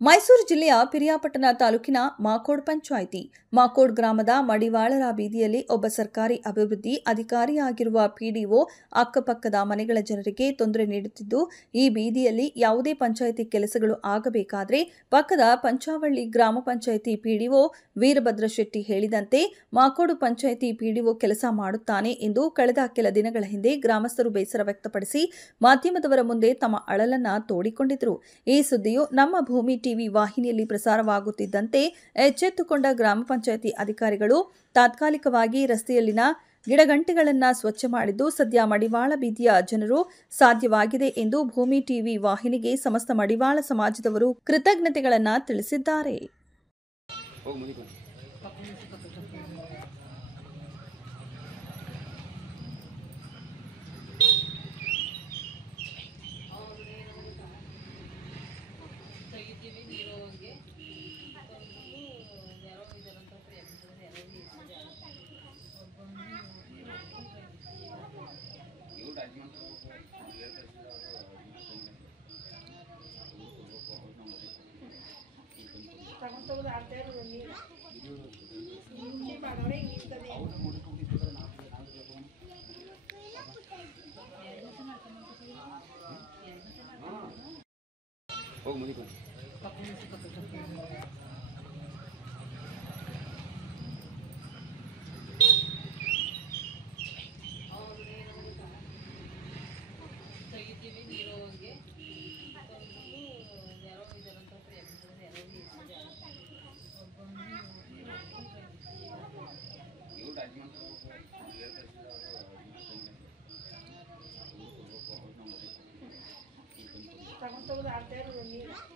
ಮೈಸೂರು ಜಿಲ್ಲೆಯ ಪಿರಿಯಾಪಟ್ಟಣ ತಾಲೂಕಿನ ಮಾಕೋಡ್ ಪಂಚಾಯಿತಿ ಮಾಕೋಡ್ ಗ್ರಾಮದ ಮಡಿವಾಳರ ಬೀದಿಯಲ್ಲಿ ಒಬ್ಬ ಸರ್ಕಾರಿ ಅಭಿವೃದ್ಧಿ ಅಧಿಕಾರಿಯಾಗಿರುವ ಪಿಡಿಒ ಅಕ್ಕಪಕ್ಕದ ಮನೆಗಳ ಜನರಿಗೆ ತೊಂದರೆ ನೀಡುತ್ತಿದ್ದು, ಈ ಬೀದಿಯಲ್ಲಿ ಯಾವುದೇ ಪಂಚಾಯಿತಿ ಕೆಲಸಗಳು ಆಗಬೇಕಾದರೆ ಪಕ್ಕದ ಪಂಚಾವಳ್ಳಿ ಗ್ರಾಮ ಪಂಚಾಯಿತಿ ಪಿಡಿಒ ವೀರಭದ್ರ ಶೆಟ್ಟಿ ಹೇಳಿದಂತೆ ಮಾಕೋಡು ಪಂಚಾಯಿತಿ ಪಿಡಿಒ ಕೆಲಸ ಮಾಡುತ್ತಾನೆ ಎಂದು ಕಳೆದ ಕೆಲ ದಿನಗಳ ಹಿಂದೆ ಗ್ರಾಮಸ್ಥರು ಬೇಸರ ವ್ಯಕ್ತಪಡಿಸಿ ಮಾಧ್ಯಮದವರ ಮುಂದೆ ತಮ್ಮ ಅಳಲನ್ನ ತೋಡಿಕೊಂಡಿದ್ದರು. ಈ ಸುದ್ದಿಯು ನಮ್ಮ ಭೂಮಿ ಟಿವಿ ವಾಹಿನಿಯಲ್ಲಿ ಪ್ರಸಾರವಾಗುತ್ತಿದ್ದಂತೆ ಎಚ್ಚೆತ್ತುಕೊಂಡ ಗ್ರಾಮ ಪಂಚಾಯಿತಿ ಅಧಿಕಾರಿಗಳು ತಾತ್ಕಾಲಿಕವಾಗಿ ರಸ್ತೆಯಲ್ಲಿನ ಗಿಡಗಂಟೆಗಳನ್ನು ಸ್ವಚ್ಛ ಮಾಡಿದ್ದು, ಸದ್ಯ ಮಡಿವಾಳ ಬೀದಿಯ ಜನರು ಸಾಧ್ಯವಾಗಿದೆ ಎಂದು ಭೂಮಿ ಟಿವಿ ವಾಹಿನಿಗೆ ಸಮಸ್ತ ಮಡಿವಾಳ ಸಮಾಜದವರು ಕೃತಜ್ಞತೆಗಳನ್ನು ತಿಳಿಸಿದ್ದಾರೆ. ತಗೊಂಡು